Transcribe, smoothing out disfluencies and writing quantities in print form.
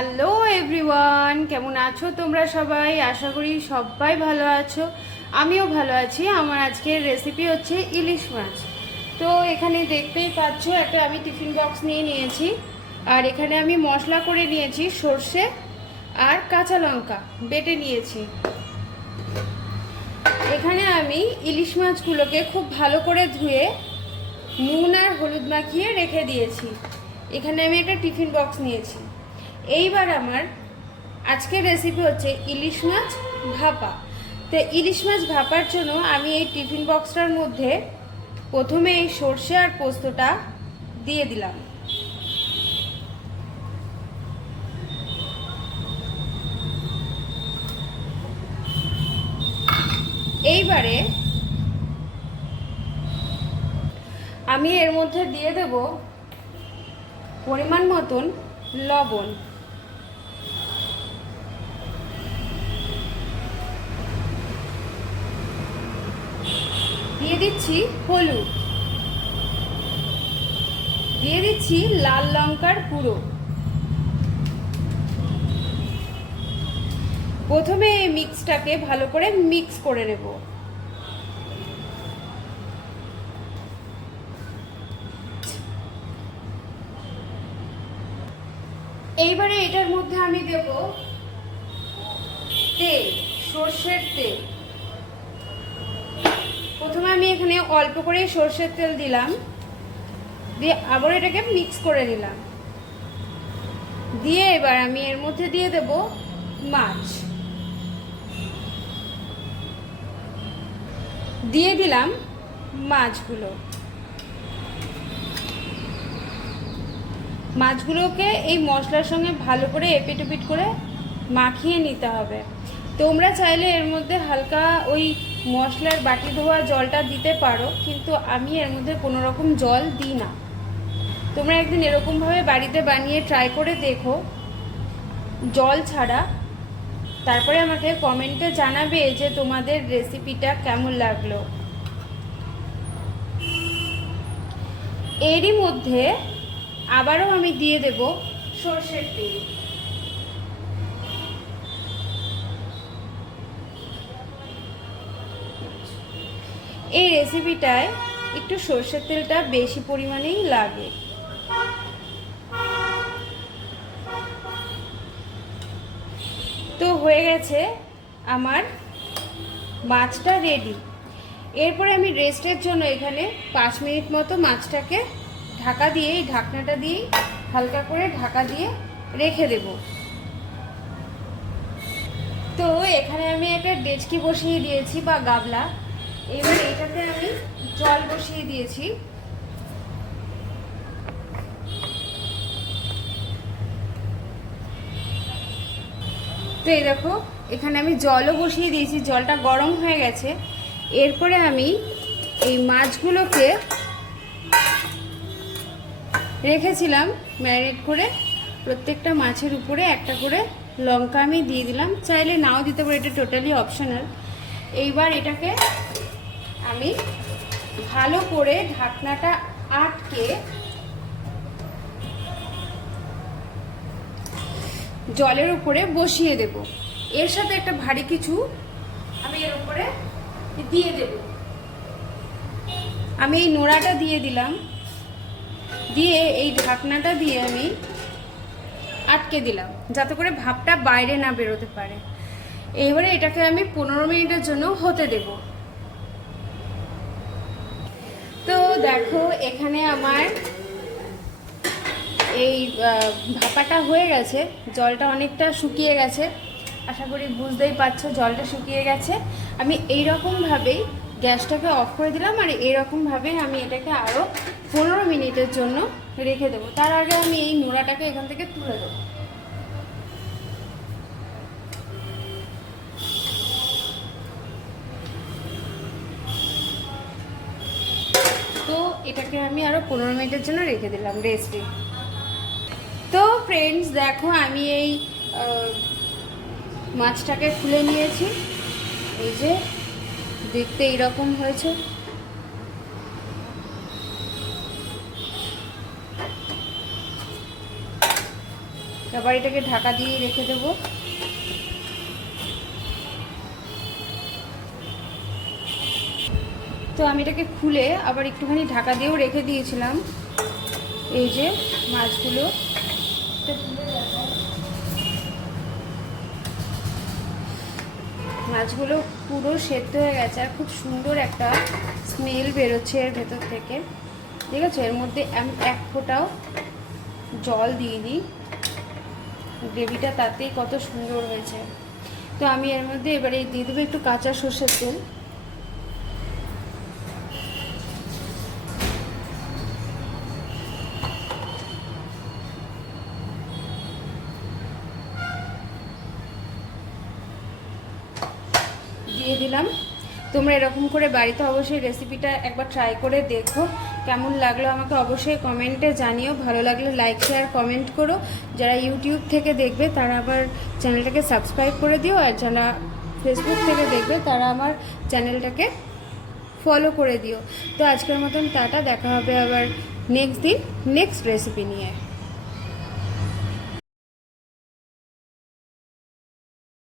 Hello everyone, কেমন আছো তোমরা সবাই? আশা করি সবাই ভালো আছো। আমিও ভালো আছি। আমার আজকের রেসিপি হচ্ছে ইলিশ মাছ। তো এখানে দেখতেই পাচ্ছ একটা আমি টিফিন বক্স নিয়ে নিয়েছি, আর এখানে আমি মশলা করে নিয়েছি সর্ষে আর কাঁচা লঙ্কা বেটে নিয়েছি। এখানে আমি ইলিশ মাছগুলোকে খুব ভালো করে ধুয়ে নুন আর হলুদ মাখিয়ে রেখে দিয়েছি। এখানে আমি একটা টিফিন বক্স নিয়েছি। এইবার আমার আজকের রেসিপি হচ্ছে ইলিশ মাছ ভাপা। তো ইলিশ মাছ ভাপার জন্য আমি এই টিফিন বক্সটার মধ্যে প্রথমে এই সর্ষে আর পোস্তটা দিয়ে দিলাম। এইবারে আমি এর মধ্যে দিয়ে দেব পরিমাণ মতন লবণ, দিয়ে দিচ্ছি হলুদ, দিয়ে দিচ্ছি লাল লঙ্কার গুঁড়ো। প্রথমে এই মিক্সটাকে ভালো করে মিক্স করে নেব। এইবারে এটার মধ্যে আমি দেব তেল, সর্ষের তেল। প্রথমে আমি এখানে অল্প করে সর্ষের তেল দিলাম, দিয়ে আবার এটাকে মিক্স করে নিলাম। দিয়ে এবার আমি এর মধ্যে দিয়ে দেব মাছ, দিয়ে দিলাম মাছগুলো। মাছগুলোকে এই মশলার সঙ্গে ভালো করে এপিট ওপিট করে মাখিয়ে নিতে হবে। তোমরা চাইলে এর মধ্যে হালকা ওই মশলার বাটি ধোয়া জলটা দিতে পারো, কিন্তু আমি এর মধ্যে কোনো রকম জল দিই না। তোমরা একদিন এরকমভাবে বাড়িতে বানিয়ে ট্রাই করে দেখো জল ছাড়া। তারপরে আমাকে কমেন্টে জানাবে যে তোমাদের রেসিপিটা কেমন লাগলো। এরই মধ্যে আবারও আমি দিয়ে দেব সর্ষের তেল। এই রেসিপিটায় একটু সর্ষের তেলটা বেশি পরিমাণেই লাগে। তো হয়ে গেছে আমার মাছটা রেডি। এরপরে আমি রেস্টের জন্য এখানে 5 মিনিট মতো মাছটাকে ঢাকা দিয়ে, এই ঢাকনাটা দিয়ে হালকা করে ঢাকা দিয়ে রেখে দেব। তো এখানে আমি একটা ডেচকি বসিয়ে দিয়েছি বা গাবলা। এবার এটাতে আমি জল বসিয়ে দিয়েছি। তো এই দেখো এখানে আমি জলও বসিয়ে দিয়েছি, জলটা গরম হয়ে গেছে। এরপরে আমি এই মাছগুলোকে রেখেছিলাম ম্যারিনেট করে, প্রত্যেকটা মাছের উপরে একটা করে লঙ্কা আমি দিয়ে দিলাম। চাইলে নাও দিতে পারি, এটা টোটালি অপশনাল। এইবার এটাকে আমি ভালো করে ঢাকনাটা আটকে জলের উপরে বসিয়ে দেব। এর সাথে একটা ভারী কিছু আমি এর উপরে দিয়ে দেব। আমি এই নোড়াটা দিয়ে দিলাম, দিয়ে এই ঢাকনাটা দিয়ে আমি আটকে দিলাম যাতে করে ভাপটা বাইরে না বেরোতে পারে। এইবারে এটাকে আমি 15 মিনিটের জন্য হতে দেব। তো দেখো এখানে আমার এই ভাপাটা হয়ে গেছে, জলটা অনেকটা শুকিয়ে গেছে। আশা করি বুঝতেই পারছো জলটা শুকিয়ে গেছে। আমি এইরকমভাবেই গ্যাসটাকে অফ করে দিলাম, আর এইরকমভাবেই আমি এটাকে আরও 15 মিনিটের জন্য রেখে দেবো। তার আগে আমি এই নোড়াটাকে এখান থেকে তুলে দেবো। তো এটাকে আমি আরও 15 মিনিটের জন্য রেখে দিলাম রেস্টে। তো ফ্রেন্ডস দেখো আমি এই মাছটাকে খুলে নিয়েছি। এই যে দেখতে এইরকম হয়েছে। এবার এটাকে ঢাকা দিয়ে রেখে দেবো। তো আমি এটাকে খুলে আবার একটুখানি ঢাকা দিয়েও রেখে দিয়েছিলাম। এই যে মাছগুলো মাছগুলো পুরো সেদ্ধ হয়ে গেছে আর খুব সুন্দর একটা স্মেল বেরোচ্ছে এর ভেতর থেকে। ঠিক আছে, এর মধ্যে আমি এক ফোঁটাও জল দিয়ে দিই, গ্রেভিটা তাতেই কত সুন্দর হয়েছে। তো আমি এর মধ্যে এবারে দিয়ে দেবো একটু কাঁচা সর্ষের তেল। দিয়ে দিলাম। তোমরা এরকম করে বাড়িতে অবশ্যই রেসিপিটা একবার ট্রাই করে দেখো, কেমন লাগলো আমাকে অবশ্যই কমেন্টে জানিও। ভালো লাগলে লাইক শেয়ার কমেন্ট করো। যারা ইউটিউব থেকে দেখবে তারা আবার চ্যানেলটাকে সাবস্ক্রাইব করে দিও, আর যারা ফেসবুক থেকে দেখবে তারা আমার চ্যানেলটাকে ফলো করে দিও। তো আজকের মতন টাটা, দেখা হবে আবার নেক্সট দিন নেক্সট রেসিপি নিয়ে।